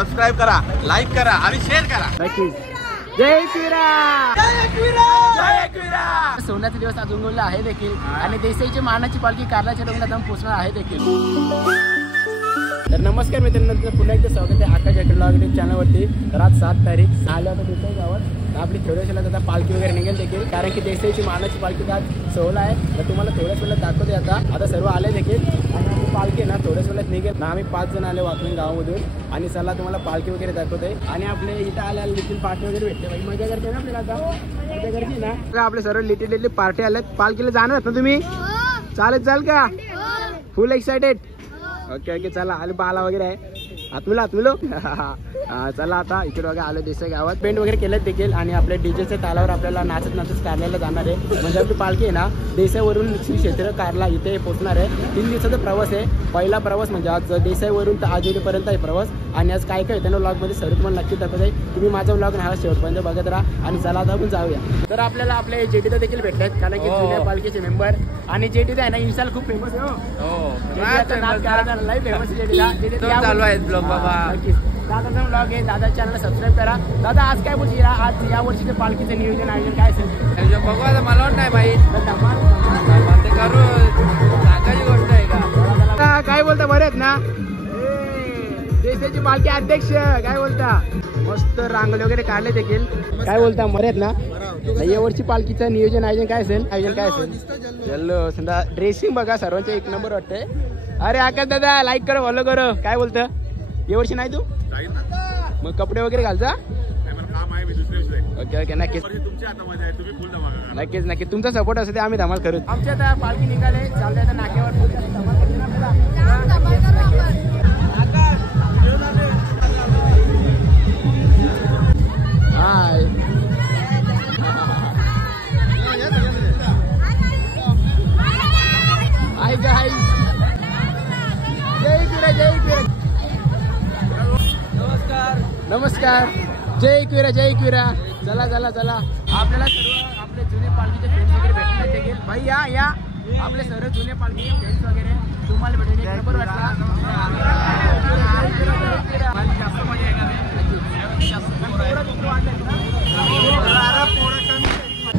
Subscribe करा, like करा आणि शेअर करा. नक्कीच. जय एकविरा. जय एकविरा. जय एकविरा. सोन्याचा दिवस आज उगवला आहे देखील आणि देसाईची मानाची पालखी कारल्याच्या डोंगरात जाऊन पोहोचणार आहे देखील. तर नमस्कार मित्रांनो, पुन्हा एकदा स्वागत आहे आकाश ब्लॉग चॅनलवरती. तर आज 7 तारीख आल्या होता देसाई गावात. आपली थोड्याच वेळात आता पालखी वगैरे निघेल देखील, कारण की देसाईची मानाची पालखी आज 16 आहे. तर तुम्हाला थोड्याच वेळात दाखवते. आता सर्व आले देखील आणि आपली पालखी ना थोड्याच वेळात निघेल ना. आम्ही 5 जण आले वाकलिंग गावामधून आणि चला तुम्हाला पालखी वगैरे दाखवते. आणि आपले इथं आल्याला देखील पार्टी वगैरे भेटते. बाई मजा करते ना आपल्याला. आता मजा करते ना. आपले सर्व लिटली पार्टी आल्यात. पालखीला जाणार ना तुम्ही? चालत चाल का? फुल एक्साइटेड. ओके ओके चला. आले बाला वगैरे आहे. आतमिलो चला आता इकडे बघा आलो देसाई गावात. पेंट वगैरे केलेत देखील आणि आपल्या डीजेच्या तालावर आपल्याला नाचत कारल्याला जाणार आहे. म्हणजे आपली पालखी आहे ना देसाईवरून श्री क्षेत्र कारला इथे पोहोचणार आहे. 3 दिवसाचा प्रवास आहे. पहिला प्रवास म्हणजे आज देसाईवरून तर आजोलीपर्यंत आहे प्रवास. आणि आज काय काय त्यांना व्लॉगमध्ये सर्व तुम्हाला नक्की दाखवत आहे. तुम्ही माझा व्लॉग हा शेवटपर्यंत बघत राहा. आणि चला आता आपण जाऊया. तर आपल्याला आपले जेटीला देखील भेटलेत, कारण की जुन्या पालखीचे मेंबर. आणि जेटी आहे ना इन्स्टाला खूप फेमस आहे. चालू आहे दादाचा ब्लॉग आहे. दादा चॅनल सबस्क्राईब करा. दादा आज काय बोलशील? आज या वर्षीच्या पालखीचं नियोजन आयोजन काय असेल? बघू आता, मला वाटत नाही भाई करू सांगायची गोष्ट आहे का? काय बोलता? बरे आहेत ना? देशाची पालखी अध्यक्ष काय बोलता? मस्त रांगोळी वगैरे काढले देखील. काय बोलता? बरे आहेत ना? या वर्षी पालखीचं नियोजन आयोजन काय असेल? चलो समजा ड्रेसिंग बघा सर्वांचे एक नंबर वाटतंय. अरे आकाश दादा लाईक करो, फॉलो करो. काय बोलतं? या वर्षी नाही तू? मग कपडे वगैरे घालचा? ओके ओके नक्कीच नक्कीच नक्कीच. तुमचा सपोर्ट असते आम्ही धमाल करू. आमच्या आता पालखी निघाले चालते आता नाक्यावर. हाय हाय गाईज. जय एकविरा. जय एकविरा. नमस्कार. जय एकविरा. जय एकविरा. चला चला चला. आपल्याला सर्व आपले जुने पालखीचे फ्रेंड्स वगैरे भेटले देखील. भाई या आपले सर्व जुने पालखीचे फ्रेंड्स वगैरे तुम्हाला भेटले. एक नंबर वाटला.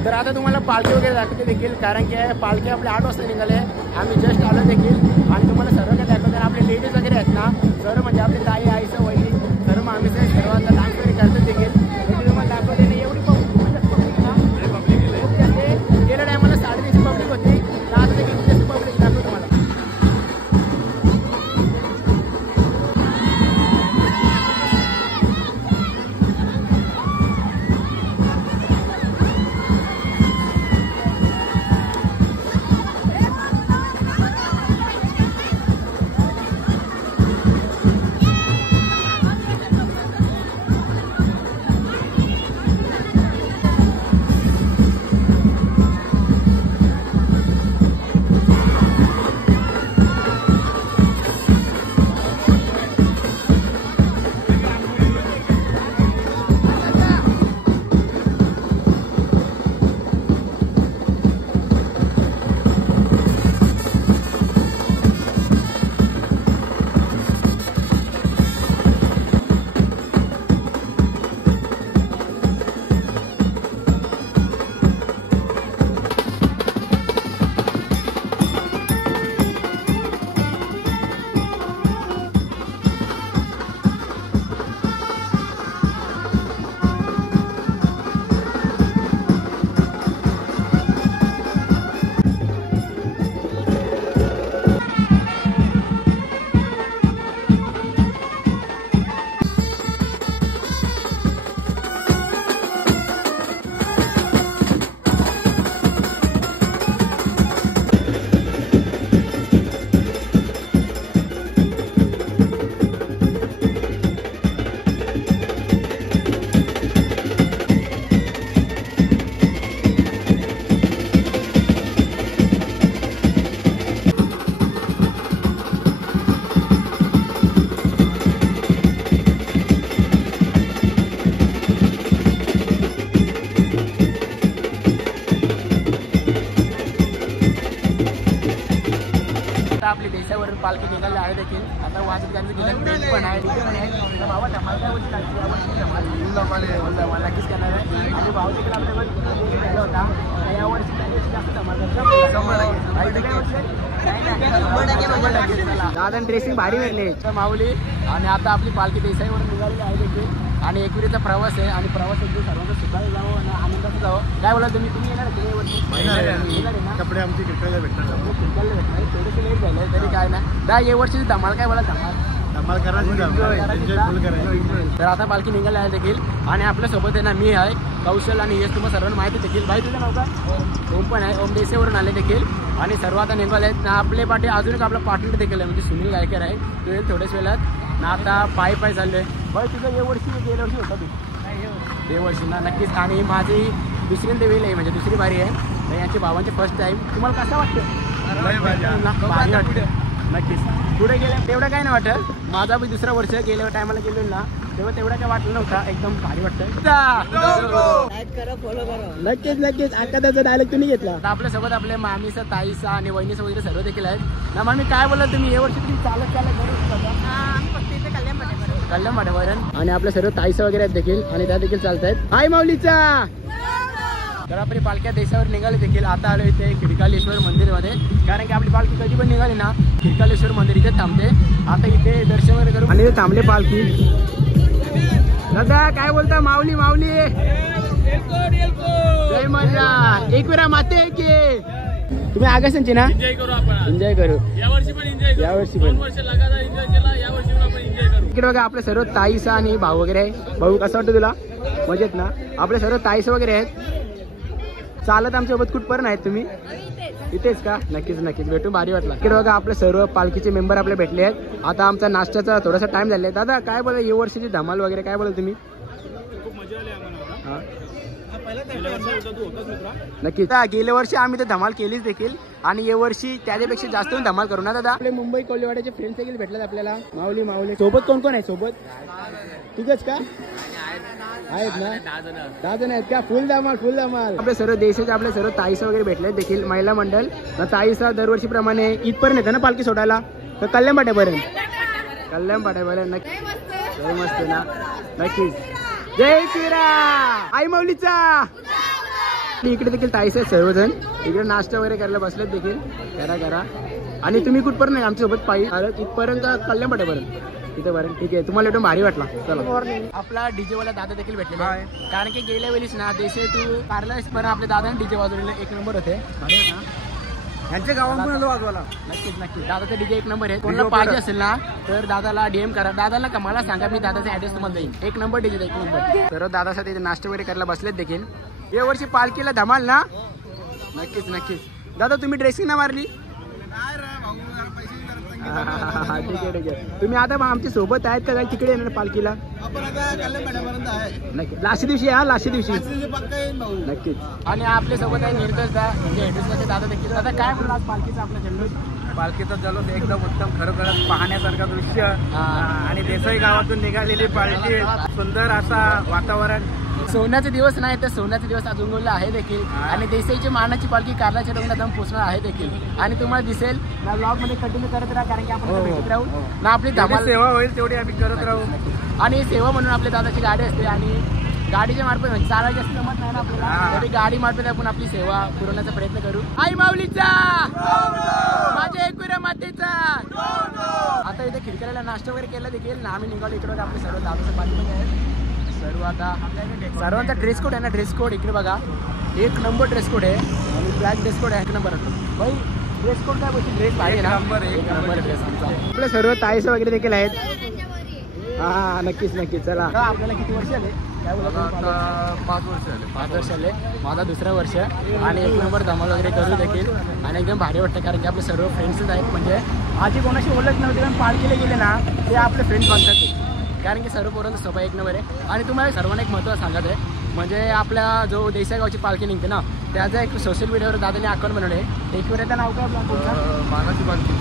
तर आता तुम्हाला पालखी वगैरे दाखवते देखील, कारण की पालखी आपले 8 वाजता निघाले. आम्ही जस्ट आलो देखील आणि तुम्हाला सर्व काही दाखवते. आपले लेडीज वगैरे आहेत ना सर्व, म्हणजे आपले ताई आईचं वहिनी सर्व आम्ही सर्व आता डान्स वगैरे करतात देखील. तुम्हाला दाखवते नाही एवढी पब्लिक ना गेल्या टायमाला 350 पब्लिक होती. आता देखील पब्लिक दाखवतो तुम्हाला. पालखी निघाली आहे देखील. आता वाजत गाजत गेलं ट्रेन पण आहे DJ पण आहे. तर भावा धमाल काय होती लागली यावर्षी धमाल नक्कीच करणार आहे. आणि भाऊ देखील आपल्याकडे गेला होता. तर यावर्षी त्याच्याशी जास्त धमाल दादा ड्रेसिंग भारी भेटले माऊली. आणि आता आपली पालखी देसाईवरून निघालेली आहे देखील. आणि एकविरीचा प्रवास आहे आणि प्रवास एकदम सर्वांचा सुखाने जावं आणि आनंदाचं जावं. काय बोला तुम्ही येणार आहे ना? कपडे आमचे किरकायला भेटणार थोडेसे लेट झाले तरी काय नाही. दा ये वर्षी धमाल काय बोला धमाल करायचं. तर आता पालखी निघाली आहे देखील. आणि आपल्यासोबत आहे ना मी आहे कौशल आणि यश तुम्हाला सर्वांना माहिती देखील. भाई तुझं नाव का? ओम पण आहे. ओम देसेवरून आले देखील. आणि सर्व आता निघाले आहेत ना. आपले पाठी अजून एक आपला पार्टनर देखील आहे म्हणजे सुनील गायकर आहे. तो येईल थोड्याच वेळात ना. आता पाय चाललोय. भाई तुझं ये वर्षी गेल्या वर्षी होता तू? 2 वर्षी ना. नक्कीच. आणि माझी दुसऱ्यांदा वेळ आहे म्हणजे दुसरी बारी आहे. तर यांचे भावांचे फर्स्ट टाईम. तुम्हाला कसं वाटतं? भारी वाटतं नक्कीच. पुढे गेल्या तेवढं काय नाही वाटत. माझा बी दुसरा वर्ष गेल्या टायमाला गेलो ना तेव्हा तेवढा काय वाटलं नव्हता. एकदम भारी वाटतं. नक्कीच. आता त्याचा डायलॉग तुम्ही घेतला. आता आपल्यासोबत आपल्या मामीचा ताईचा आणि वहिनीचा वगैरे सर्व देखील आहेत ना. मामी काय बोला तुम्ही या वर्षी तुम्ही चालत कल्याण पाठवरण. आणि आपल्या सर्व ताईसा वगैरे आहेत देखील आणि त्या देखील चालत आहेत. हाय माऊलीचा. तर आपली पालख्या देशावर निघाली देखील. आता आलो इथे खिडकालेश्वर मंदिरमध्ये. कारण की आपली पालखी कधी पण निघाली ना खिडकालेश्वर मंदिर इथे थांबते. आता इथे दर्शन वगैरे करू आणि इथे थांबले पालखी. दादा काय बोलता? माऊली जय मजा. एकविरा माते की तुम्ही आगासांची ना एन्जॉय करू. यावर्षी पण इकडे बघा आपले सर्व ताईसा आणि भाऊ वगैरे आहे. भाऊ कसं वाटतं तुला? मजेत ना. आपले सर्व ताईसा वगैरे आहेत. चालत आमच्यासोबत कुठपर्यंत आहेत तुम्ही? इथेच का? नक्कीच भेटून भारी वाटला. इकडे बघा आपले सर्व पालखीचे मेंबर आपले भेटले आहेत. आता आमचा नाश्त्याचा थोडासा टाइम झाला आहे. दादा काय बोला या वर्षीची धमाल वगैरे काय बोला तुम्ही? खूप मजा आली आम्हाला. नक्की. गेल्या वर्षी आम्ही तर धमाल केलीच देखील आणि या वर्षी त्याच्यापेक्षा जास्त धमाल करू ना दादा. आपले मुंबई कोल्हेवाड्याचे फ्रेंड्स देखील भेटलेत आपल्याला. माऊली सोबत कोण आहे सोबत? तिघच का आहेत ना? 10 जण आहेत का? फुल धमाल. आपले सर्व देशाचे आपले सर्व ताईसा वगैरे भेटले देखील. महिला मंडळ ताईसा दरवर्षी प्रमाणे इथपर्यंत येतं ना पालखी सोडायला. तर कल्याण पाट्यापर्यंत नक्की मस्त ना. नक्कीच. जय श्रीरा. आई माऊलीचा. इकडे देखील ताईस आहेत सर्वजण. इकडे नाश्ता वगैरे करायला बसलेत देखील. करा. आणि तुम्ही कुठपर्यंत नाही आमच्यासोबत पायी इथपर्यंत कल्याण पाट्यापर्यंत तिथे पर्यंत. ठीक आहे. तुम्हाला एकदम भारी वाटला. चला. आपला डीजे वाला दादा देखील भेटलेला आहे. कारण की गेल्या वेळीच ना देशे टू कारला पण आपल्या दादाने डीजे वाजवलेले 1 नंबर होते. यांच्या गावात वाजवाला. नक्कीच. दादाचा डीजे 1 नंबर आहे. कोणाला पाहिजे असेल ना तर दादाला DM करा. दादाला का मला सांगा मी दादाचा ऍड्रेस तुम्हाला देईन. 1 नंबर डीजे 1 नंबर. तर दादासाठी नाश्ता वगैरे करायला बसलेत देखील. या वर्षी पालखीला धमाल ना. नक्कीच. दादा तुम्ही ड्रेसिंग ना मारली? ठीक आहे. तुम्ही आता आमच्या सोबत आहेत का तिकडे येणार पालखीला? नक्की. लास्ट दिवशी नक्कीच. आणि आपल्या सोबत आहे निर्दोष दा म्हणजे हेडुसचे दादा देखील. दादा काय बोलला आज पालखीचा आपला जल्लोष? पालखीचा जल्लोष एकदम उत्तम. खरोखरच पाहण्यासारखं दृश्य. आणि देसाई गावातून निघालेली पालखी. सुंदर असा वातावरण. सोन्याचे दिवस नाही तर सोन्याचे दिवस आज उगवला आहे देखील. आणि देसाईची मानाची पालखी कारल्याच्या डोंगरात पोहोचणार आहे देखील. आणि तुम्हाला दिसेल ना ब्लॉग मध्ये कंटिन्यू करत राहा. कारण की आपण भेटत राहू ना. आपली धमाल सेवा होईल तेवढी आम्ही करत राहू. आणि सेवा म्हणून आपल्या दादाची गाडी असते आणि गाडीच्या मार्फत म्हणजे चालायची असं जमत नाही ना आपल्याला. तरी गाडी मार्फत आपण आपली सेवा पुरवण्याचा प्रयत्न करू. आई माऊलीचा. माझ्या एकविरा मातेचा. आता इथे खिडक्याला नाश्ता वगैरे केला देखील ना. आम्ही निघालो इकडे. आपले सर्व दादाच्या पाठीमध्ये आहेत सर्व. आता सर्वांचा ड्रेस कोड आहे ना. ड्रेस कोड इकडे बघा 1 नंबर ड्रेस कोड आहे. आणि ब्लॅक ड्रेस कोड आहे 1 नंबर. भाई ड्रेस कोड काय बोलतो? ड्रेस पाहिजे ना. 1 नंबर ड्रेस आमचा. आपले सर्व ताईस वगैरे देखील आहेत. नक्कीच. चला. आपल्याला किती वर्ष आले? काय बोला? 5 वर्ष आले. माझा दुसरा वर्ष. आणि 1 नंबर धमाल वगैरे करू देखील. आणि एकदम भारी वाटतं कारण की आपले सर्व फ्रेंड्सच आहेत. म्हणजे आधी कोणाशी ओळख नव्हती पण पालखीला गेले ना ते आपले फ्रेंड्स बनतात. कारण की सर्व पोरांचा स्वभाव 1 नंबर आहे. आणि तुम्हाला सर्वांना एक महत्त्व सांगत आहे म्हणजे आपल्या जो देसाई गावची पालखी निघते ना त्याचा एक सोशल मीडियावर दादाने अकाउंट बनवले. एकविराचं नाव काय आपलं? मानाची पालखी.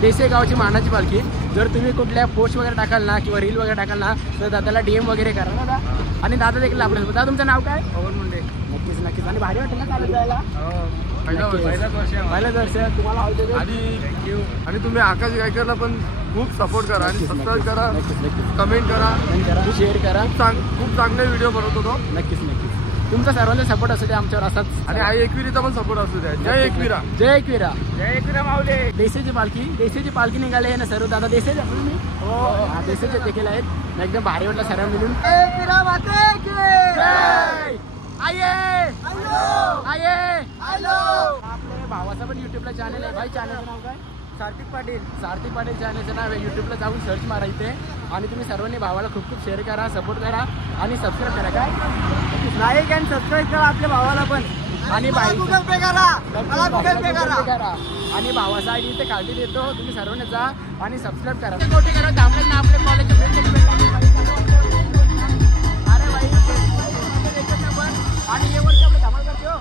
देसाई गावची मानाची पालखी. जर तुम्ही कुठल्या पोस्ट वगैरे टाकाल ना किंवा रील वगैरे टाकाल ना तर दादाला DM वगैरे करा ना दादा. आणि दादा देखील आपल्यासोबत. दादा तुमचं नाव काय? पवन मुंडे. नक्कीच. आणि भारी वाटेल ना चालत जायला. पहिलाच वर्ष आहे. पहिल्याच वर्ष तुम्हाला ऑल द बेस्ट. आणि तुम्ही आकाश गायकरला पण खूप सपोर्ट करा आणि सबस्क्राईब करा, कमेंट करा, शेअर करा. खूप चांगले व्हिडिओ बनवतो तो. नक्कीच तुमचा सर्वांचा सपोर्ट असू दे आमच्यावर असाच. आणि आई एकविरीचा पण सपोर्ट असू द्या. जय एकविरा. जय एकविरा. जय एकविरा माऊले. देसाईची पालखी निघाली आहे ना सर्व. दादा देसाईचे आपण मी हो देसाईचे देखील आहेत. एकदम भारी वाटलं सर्व मिळून. आपल्या भावाचा पण युट्यूबला चॅनल आहे. भाई चॅनलचं नाव काय? सार्थिक पाटील चॅनलचं नाव आहे. युट्यूबला जाऊन सर्च मारा इथे. आणि तुम्ही सर्वांनी भावाला खूप शेअर करा, सपोर्ट करा आणि सबस्क्राईब करा. काय लाईक अँड सबस्क्राईब करा आपल्या भावाला पण. आणि गुगल पे करा. आणि भावाचा आयडी इथे खाली देतो. तुम्ही सर्वांनी जा आणि सबस्क्राईब करा. मोठी करा थांबलेत ना आपल्या कॉलेजचे फ्रेंड. अरे भाई आणि हे वर्ष आपलं धमाल करतो.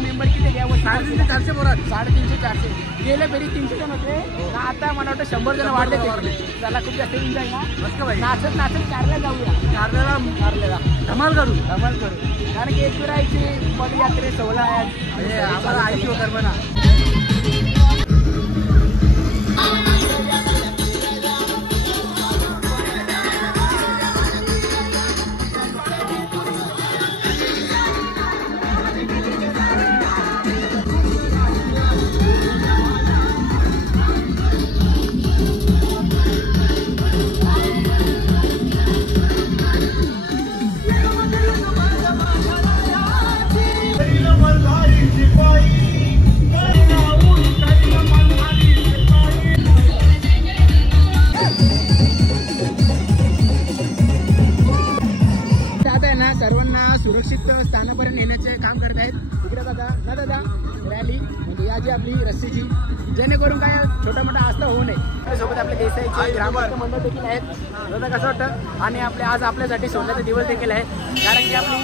मेंबर किती घ्या? 350-400 पोरात. 350-400 गेले फेरी 300 जण होते. आता मला वाटतं 100 जण वाढले. त्याला खूप जास्त एन्जॉय ना. नाचत कारला जाऊया. कारल्याला धमाल करू. कारण की एकविराची पदयात्रे 16 आहेत. आम्हाला आईची होणार म्हणा. सर्वांना सुरक्षित स्थानापर्यंत नेण्याचे काम करत आहेत. इकडे दादा रॅली म्हणजे याची आपली रस्सीची, जेणेकरून काय छोटा मोठा असता होऊ नये. सोबत आपले देसाईचे ग्रामस्थ मंडळ देखील आहेत. दादा कसं वाटतं? आणि आपले आज आपल्यासाठी सोन्याचा दिवस देखील आहे. कारण की आपली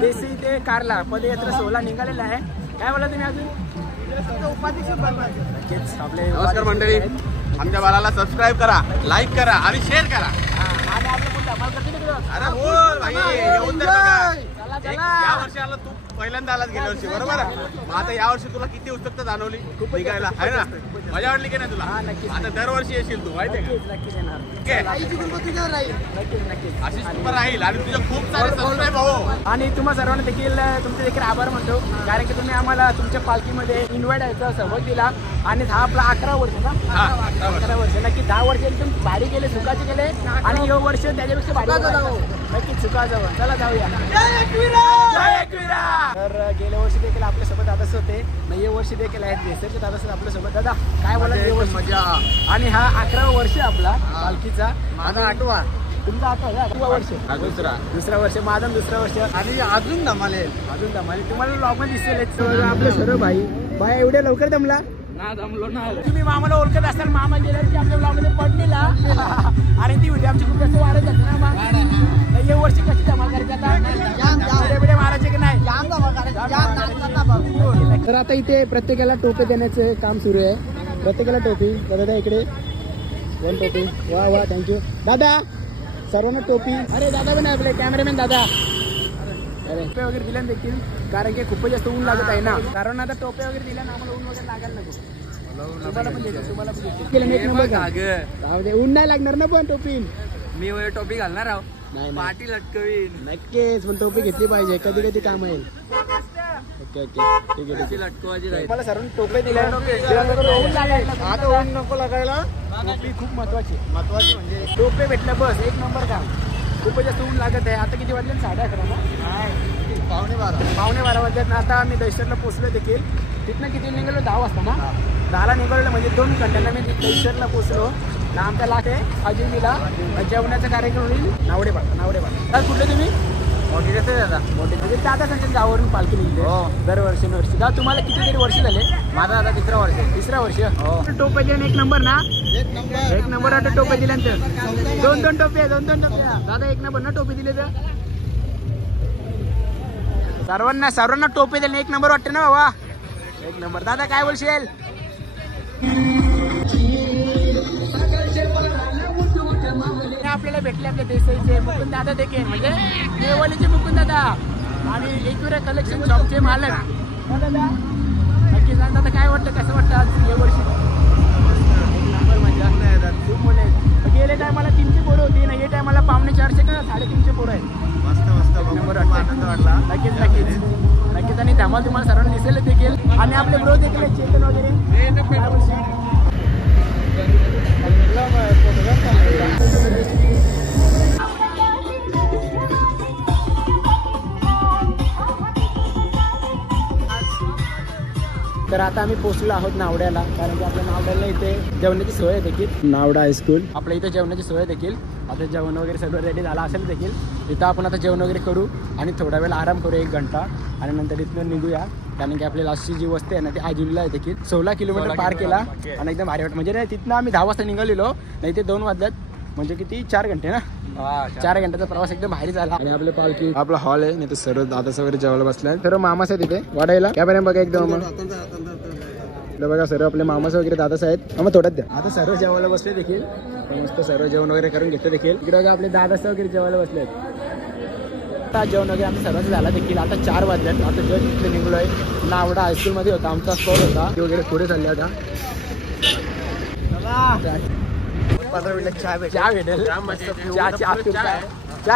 देसाई ते कारला पदयात्रा 16 निघालेला आहे. काय बोला तुम्ही अजून? आपले नमस्कार मंडळी. आमच्या बाळाला सबस्क्राईब करा, लाईक करा आणि शेअर करा. आणि आपलं पण धमाल करते तिकडं. अरे बोल भाई, येऊन दे बघा. या वर्षी आला तू, पहिल्यांदा आलाच गेल्या वर्षी बरोबर. मग आता या वर्षी तुला किती उत्सुकता जाणवली निघायला आहे ना? मजा वाटली की नाही तुला? आता दरवर्षी येशील तू माहिती आहे का? अशीच तू राहील आणि तुझ्या खूप सारे सबस्क्राईब हो. आणि तुम्हा सर्वांना देखील तुमचे देखील आभार मानतो. कारण की तुम्ही आम्हाला तुमच्या पालखीमध्ये इन्व्हाइट व्हायचा सहभाग दिला. आणि हा आपला 11 वर्ष ना? 11 वर्ष. नक्की 10 वर्ष एकदम भारी गेले, सुखाचे गेले. आणि हे वर्ष त्याच्यापेक्षा भारी नक्की सुखाजवळ. चला जाऊया. तर गेल्या वर्षी देखील आपल्यासोबत दादाच होते. हे वर्षी देखील आहेत देसाईचे दादाच आपल्यासोबत. दादा काय बोला? मजा. आणि हा 11वा वर्ष आपला पालखीचा. माझा 8वा. तुमचा 8वा वर्ष. दुसरा वर्ष. माझा 2रा वर्ष. आणि अजून धमाले. तुम्हाला ब्लॉग मध्ये दिसेल आपले सर्व भाई एवढे लवकर दमला ना? दमलो ना. तुम्ही मामाला ओळखत असाल. मामा गेल्या की आपल्या ब्लॉग मध्ये पडलेला. आणि ती होती आमची खूप जास्त वाढत जाते ना. हे वर्षी कशी धमाल करायची आता? मारायचे की नाही? तर आता इथे प्रत्येकाला टोपी देण्याचे काम सुरू आहे. प्रत्येकाला टोपी. दादा इकडे 1 टोपी. वा वा, थँक्यू दादा. सर्वांना टोपी. अरे दादा पण आपले कॅमेरामॅन दादा. टोपे वगैरे दिल्या देखील. कारण की खूपच जास्त ऊन लागत आहे ना. कारण आता टोपे वगैरे दिल्या ना, आम्हाला ऊन वगैरे लागायला नको. तुम्हाला पण देतो. ऊन नाही लागणार ना. पण टोपी मी टोपी घालणार आहो. नाही पाठी लटकवीन. नक्कीच. पण टोपी घेतली पाहिजे. कधी कधी काम येईल. ओके ठीक आहे. लटकवायची मला सर्वांनी टोपे दिल्या. आता ऊन नको लागायला. टोपी खूप महत्वाची म्हणजे टोपे भेटलं बस 1 नंबर काम. खूपच जास्त ऊन लागत आहे. आता किती वाजले? 11:30 ना? 11:15 वाजल्यात ना. आता आम्ही दहिसरला पोहोचलो देखील. तिथनं किती निघालो? 10 वाजता ना? 10ला निघालो म्हणजे 2 घंट्यांना मी दहिसरला पोहोचलो. ना आमचा लास्ट आहे अजिंठीला जेवणाचा कार्यक्रम होईल नावडे पाटा तर कुठले तुम्ही मोठी कसं दादा मोठी म्हणजे दादा त्यांच्या गावावरून पालखी निघते दरवर्षी दादा तुम्हाला कितीतरी वर्ष झाले माझा आता तिसरा वर्ष हो टोपे दिले एक नंबर ना एक नंबर आता टोपे दिल्यानंतर दोन टोपे दादा एक नंबर ना टोपे दिले तर सर्वांना टोपे दिले एक नंबर वाटते ना बाबा एक नंबर दादा काय बोलशील आपल्याला भेटले आपल्या देसाईचे मुकुंद दादा देखील म्हणजे देवालीचे मुकुंद दादा आणि एकविरा कलेक्शन शॉपचे मालक दादा नक्की सांग दादा काय वाटतं कसं वाटतं आज या वर्षी नंबर म्हणजे खूप मुले आहेत गेले टायमाला 300 पोरं होती ना हे टायमाला 350 का 350 पोरं आहेत मस्त नंबर आनंद वाटला नक्कीच आणि धमाल तुम्हाला सर्वांना दिसेल देखील आणि आपले ब्रो देखील चेतन वगैरे तर आता आम्ही पोहोचलो आहोत नावड्याला कारण की आपल्या नावड्याला इथे जेवणाची सोय देखील नावडा हायस्कूल आपल्या इथे जेवणाची सोय देखील आता जेवण वगैरे सगळं रेडी झालं असेल देखील इथं आपण आता जेवण वगैरे करू आणि थोडा वेळ आराम करू 1 घंटा आणि नंतर इथनं निघूया कारण की आपली लास्टची जी वस्ती आहे ना ती आजिवलीला आहे देखील 16 किलोमीटर पार केला आणि एकदम भारी वाटतं म्हणजे तिथनं आम्ही 10 वाजता निघालेलो नाही ते 2 वाजल्यात म्हणजे किती 4 घंटे ना 4 घंट्याचा प्रवास एकदम भारी झाला आणि आपले पालखी आपला हॉल आहे नाही तर सर्व दादा वगैरे जेवायला बसलाय सर्व मामास आहे तिथे वाडायला कॅमेरा बघा एकदम बघा सर्व आपले मामास वगैरे दादाच आहेत मग थोड्यात द्या आता सर्व जेवायला बसले देखील मस्त सर्व जेवण वगैरे करून घेतलं देखील इकडे बघा आपले दादाच वगैरे जेवायला बसले आहेत आता जेवण वगैरे आमचं सर्वांचं झाला देखील आता 4 वाजल्यात आता जस्ट इथे निघलोय नावडा हायस्कूल मध्ये होता आमचा स्टॉल होता ते वगैरे पुढे चालले आता 15 मिनिट चहा भेटेल चहा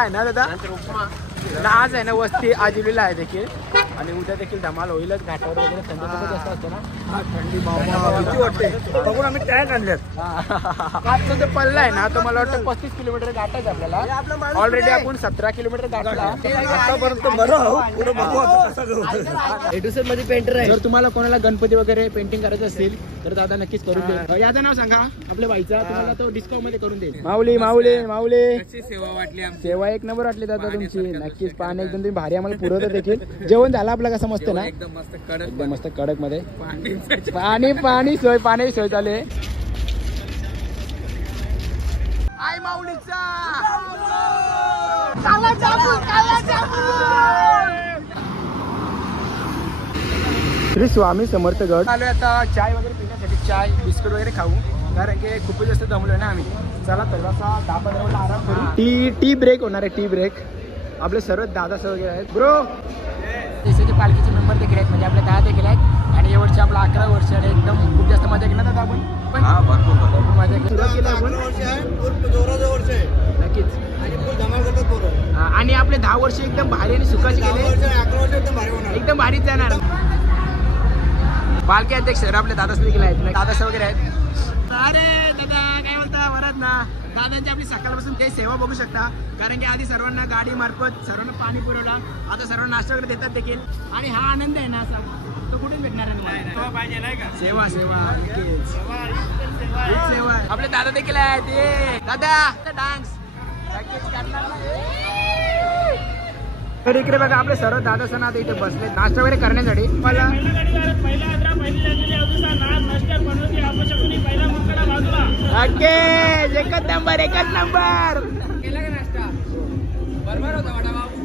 आहे ना दादा ना आज आहे ना वस्ती आजिवलीला आहे देखील आणि उद्या देखील धमाल होईलच घाटावर वगैरे थंडी जास्त असते ना थंडी वाटते बघून आम्ही टॅग आणल्यात आजचा जो पल्ला आहे ना तो मला वाटतं 35 किलोमीटर गाठायचं आपल्याला ऑलरेडी आपण 17 किलोमीटर गाठला मध्ये पेंटर आहे जर तुम्हाला कोणाला गणपती वगैरे पेंटिंग करायचं असेल तर दादा नक्कीच करून दे याचं नाव सांगा आपल्या बाईचा तुम्हाला तो डिस्काउंट मध्ये करून देईल माऊली सेवा वाटली सेवा 1 नंबर वाटली दादा तुमची नक्कीच पाणी एकदम तुम्ही भारी आम्हाला पुरवता देखील जेवण झालं आपलं कसं मस्त ना एकदम मस्त कडक मध्ये पाणी सोय पाण्याची सोय चालू आहे आई माऊलीचा श्री स्वामी समर्थ गड आलोय आता चाय वगैरे पिण्यासाठी चाय बिस्कुट वगैरे खाऊ कारण की खूपच जास्त दमलोय ना आम्ही चला थोडासा 10-15 मिनिट आराम करू टी ब्रेक होणार आहे टी ब्रेक आपले सर्व दादा वगैरे आहेत ब्रो देशाचे पालखीचे मेंबर देखील आहेत म्हणजे आपले दादा देखील आहेत आणि या वर्षी आपला 11 वर्ष आणि एकदम खूप जास्त मजा केली ना दादा आपण भरपूर मजा सुरुवात केली आपण नक्कीच आणि आपले 10 वर्ष एकदम भारी आणि सुखाचे केले एकदम भारीच जाणार पालखी अध्यक्ष सर आपले दादाच देखील आहेत दादा वगैरे आहेत अरे दादा काय बोलता वरद ना दादांची आपली सकाळपासून काही सेवा बघू शकता कारण की आधी सर्वांना गाडी मार्फत सर्वांना पाणी पुरवला आता सर्व नाश्ता वगैरे देतात देखील आणि हा आनंद आहे ना असा तो कुठेच भेटणार नाही सेवा आपले दादा देखील आहेत दादा डान्स तर इकडे बघा आपले सर्व दादा सण आता इथे बसले नाश्ता वगैरे करण्यासाठी मला एकच नंबर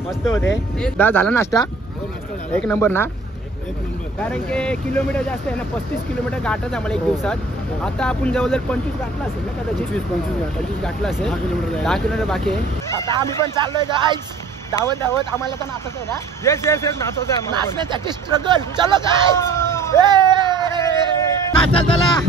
मस्त होते झाला नाश्ता 1 नंबर ना कारण की किलोमीटर जास्त आहे ना 35 किलोमीटर गाठत आम्हाला 1 दिवसात आता आपण जवळजवळ 25 गाठला असेल ना कदाचित 25 गाठला असेल 10 किलोमीटर बाकी आहे आता आम्ही पण चाललोय गाईज धावत आम्हाला तर नाचत आहे ना येस नाचण्यासाठी स्ट्रगल चलो गाईज नाचा चला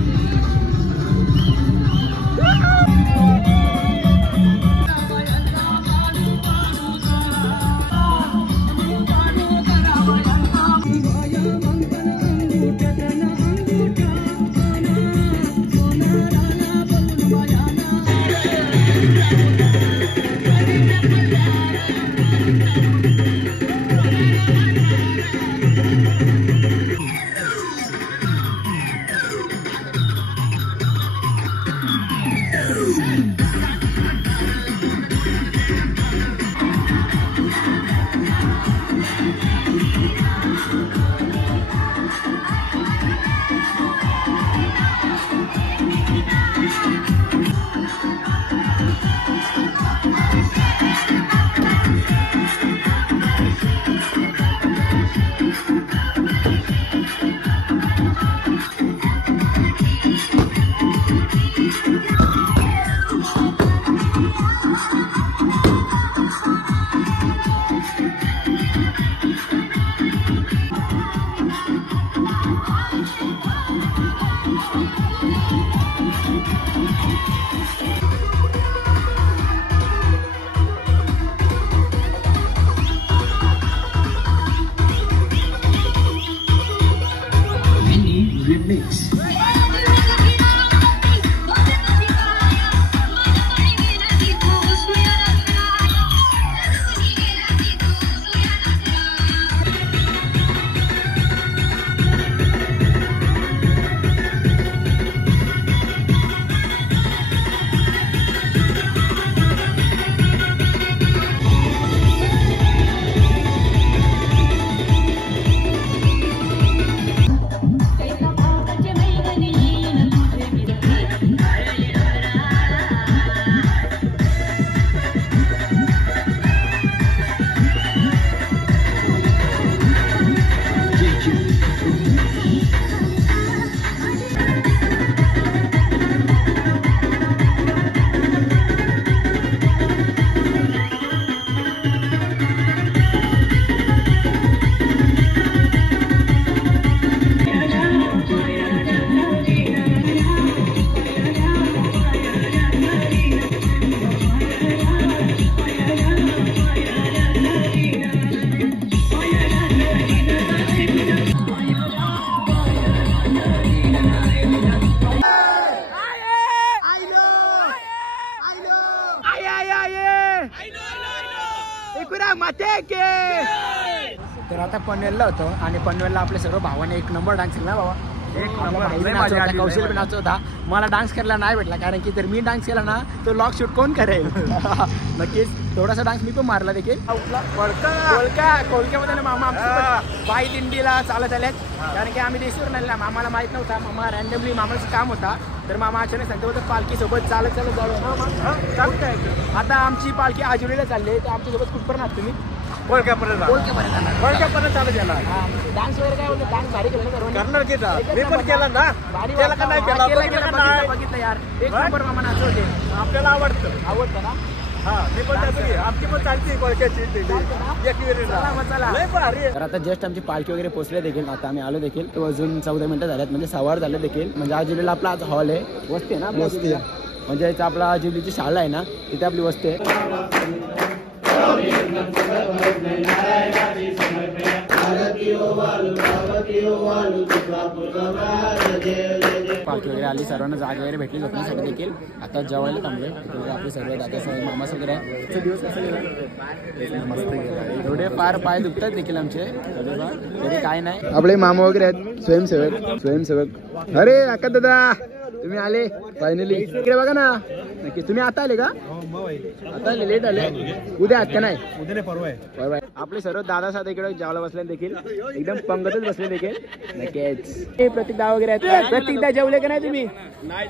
एकूरा माते के. तर आता पनवेलला होतो आणि पनवेलला आपले सर्व भावाने एक नंबर डान्स केला ना बाबा. कौशल पण नाचत होता. मला डान्स करायला नाही भेटला कारण की जर मी डान्स केला ना तो लॉक शूट कोण करेल. नक्कीच थोडासा डान्स मी पण मारला देखील. कोलक्यामध्ये मामा बाई दिंडीला चालत आल्यात कारण की आम्ही देशीवर आलेला. मामाला माहित नव्हता. मामा रॅन्डमली मामाचं काम होता तर मामा अचानक सांगतो होतं पालखी सोबत चालत जाऊ. आता आमची पालखी आजुरीला चालली आहे तर आमच्यासोबत कुठपर्यंत आहात तुम्ही? कोलक्यापर्यंत चालू केला. डान्स वगैरे काय होतं? डान्स भारी केलं ना करणार की मी पण केला ना. केला का नाही केला? बघितलं यार. एक नंबर मामा नाचवते. आपल्याला आवडतं ना. हा मी पण आमची पण चालते कोलक्याची. तर आता जस्ट आमची पालखी वगैरे पोहोचले देखील. आता आम्ही आलो देखील. तो अजून 14 मिनिटं झाल्यात म्हणजे सवार झाले देखील. म्हणजे आजुलीला आपला आज हॉल आहे. वस्ती आहे ना वस्ती. म्हणजे इथं आपला आजुलीची शाळा आहे ना तिथे आपली वस्ती आहे. पालखी वगैरे आली. सर्वांना जागा वगैरे भेटली झोपण्यासाठी देखील. आता जेवायला थांबले. आपले सर्व दादा मामा वगैरे आहे. दिवस कसा गेला? मस्त गेला. थोडे फार पाय दुखतात देखील आमचे तरी काय नाही. आपले मामा वगैरे आहेत स्वयंसेवक. अरे आका दादा तुम्ही आले फायनली. इकडे बघा ना. नक्की तुम्ही आता आले का? आता आले लेट आले. उद्या आहात का नाही? उद्या परवा. आपले सर्व दादा साहेब इकडे जेवायला बसले देखील. एकदम पंगतच बसले देखील. नक्कीच प्रतीक दा वगैरे आहेत. प्रतीक दा जेवले का नाही तुम्ही? नाही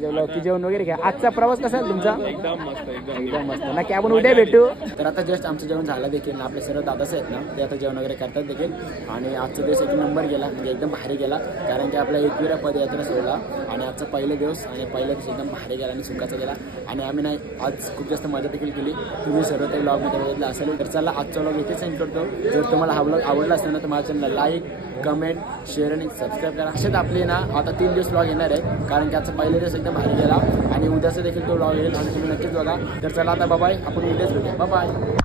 जेवलो की जेवण वगैरे घ्या. आजचा प्रवास कसा आहे तुमचा? एकदम मस्त. नक्की आपण उद्या भेटू. तर आता जस्ट आमचं जेवण झालं देखील. आपले सर्व दादाच आहेत ना ते आता जेवण वगैरे करतात देखील. आणि आजचा दिवस एक नंबर गेला म्हणजे एकदम भारी गेला कारण की आपल्या एकविरा पदयात्रा सोडला आणि आजचा पहिला दिवस आणि पहिला दिवस एकदम भारी गेला आणि सुखाचा गेला. आणि आम्ही नाही आज खूप जास्त मजा देखील केली. तुम्ही सर्व ते ब्लॉगमध्ये बघितलं असेल तर चला आजचा ब्लॉग इथे सेंड करतो. जर तुम्हाला हा ब्लॉग आवडला असेल ना तर माझ्या चॅनलला लाईक कमेंट शेअर आणि सबस्क्राईब करा. असेच आपले ना आता 3 दिवस ब्लॉग येणार आहे कारण की आजचा पहिला दिवस एकदम भारी गेला आणि उद्याचा देखील तो ब्लॉग येईल आणि तुम्ही नक्कीच बघा. तर चला आता बाय. आपण उद्याच भेटूया. बाय.